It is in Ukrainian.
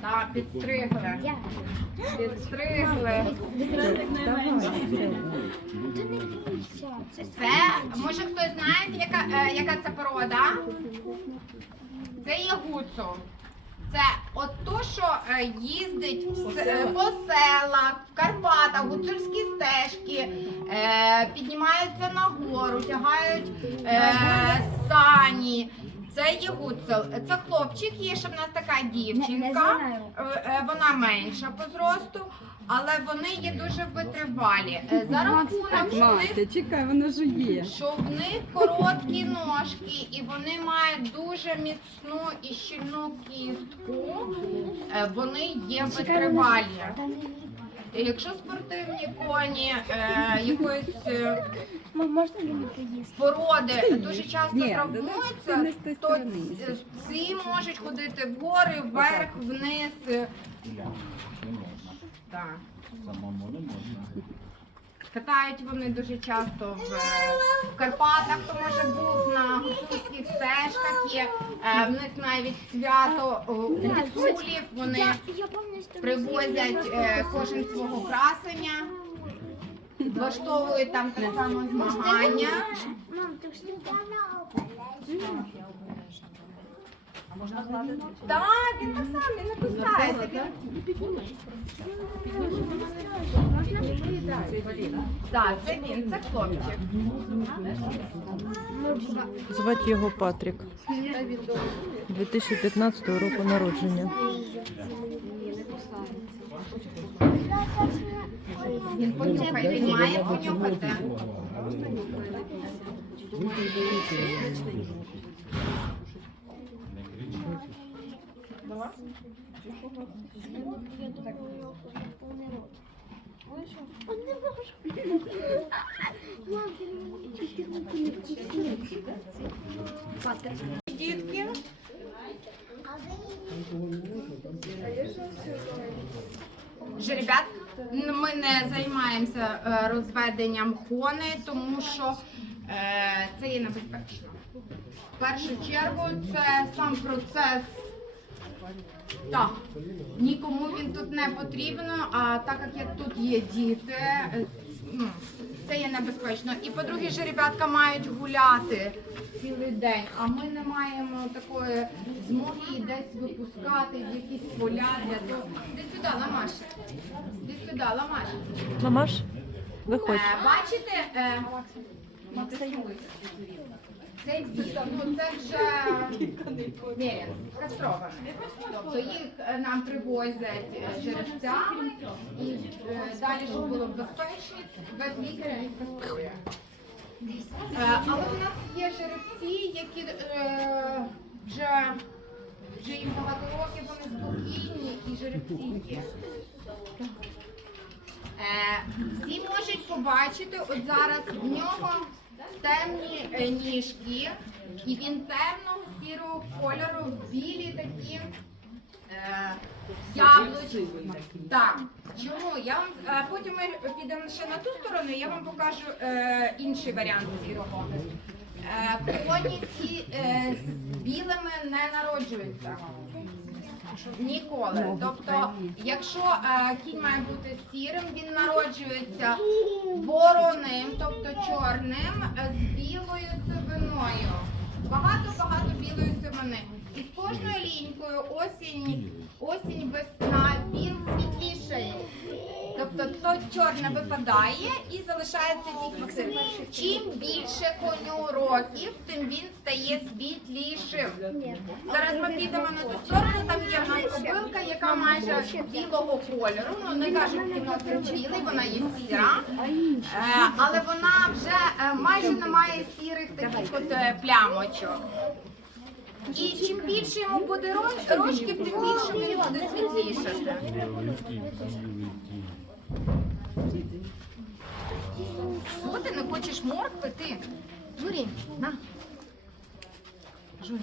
Так, підстригли. Підстригли. Це, може хтось знає, яка, е, яка це порода? Це є гуцу. Це от то, що е, їздить по селах, в Карпатах, гуцульські стежки, е, піднімаються на гору, тягають е, сані. Це є гуцул. Це хлопчик є, ще в нас така дівчинка. Е, е, Вона менша по зросту, але вони є дуже витривалі. Е, За рахунок, що в них чекай, воно ж є. що в них короткі ножки і вони мають дуже міцну і щільну кістку, вони є витривалі. Якщо спортивні коні е, якоїсь е, породи дуже часто Ні, травмуються, не з то ці, ці можуть ходити вгори, вверх, вниз. Так. Самому не можна. Катають вони дуже часто в, в Карпатах, хто може на гуцульських стежках. Є е, в них навіть свято о, гуцулів. Вони привозять е, кожен свого красення, влаштовують там так само змагання. Мам, ти ж не Так, він так само він не кусається. Так, це він, це хлопчик. Звати його Патрік. 2015 року народження. Він понюхає, він має понюхати. Мам, ти не вкусив. Дітки. Жеребят, ми не займаємося е, розведенням коней, тому що е, це є небезпечно. В першу чергу це сам процес. Так, нікому він тут не потрібно, а так як як тут є діти, е, ну, це є небезпечно. І по-друге, жеребятка мають гуляти цілий день, а ми не маємо такої змоги десь випускати в якісь поля для того. Іди сюди, ламаш. Іди сюди, ламаш. Мамаш, виходь. Е, бачите, е, цей біл, ну це вже Мерін, кастрований. Тобто їх е, нам привозять е, жеребцями і е, далі, щоб було безпечно, без лікаря їх каструє. Е, Але в нас є жеребці, які вже, вже їм багато років, вони спокійні і жеребці є. Всі можуть побачити, от зараз в нього темні е, ніжки, і він темного сірого кольору, білі такі е, яблучки. Так. Чому? Я вам е, потім ми підемо ще на ту сторону, я вам покажу е, інший варіант сірого. Е, коні ці е, з білими не народжуються. Ніколи. Тобто, якщо е, кінь має бути сірим, він народжується вороним, тобто чорним, е, з білою сивиною. Багато-багато білої сивини. І з кожною лінькою осінь, осінь, весна, Чорне випадає і залишається тільки сивий. Чим більше коню років, тим він стає світлішим. Зараз ми підемо на ту сторону, там є в нас кобилка, яка майже білого кольору. Ну не кажуть, кіно це білий, вона є сіра, Е, але вона вже е, майже не має сірих таких от е, плямочок. І чим більше йому буде ро- рочків, тим більше він буде світлішати. Що ти не хочеш моркви? Ти? Журі, на. Журі.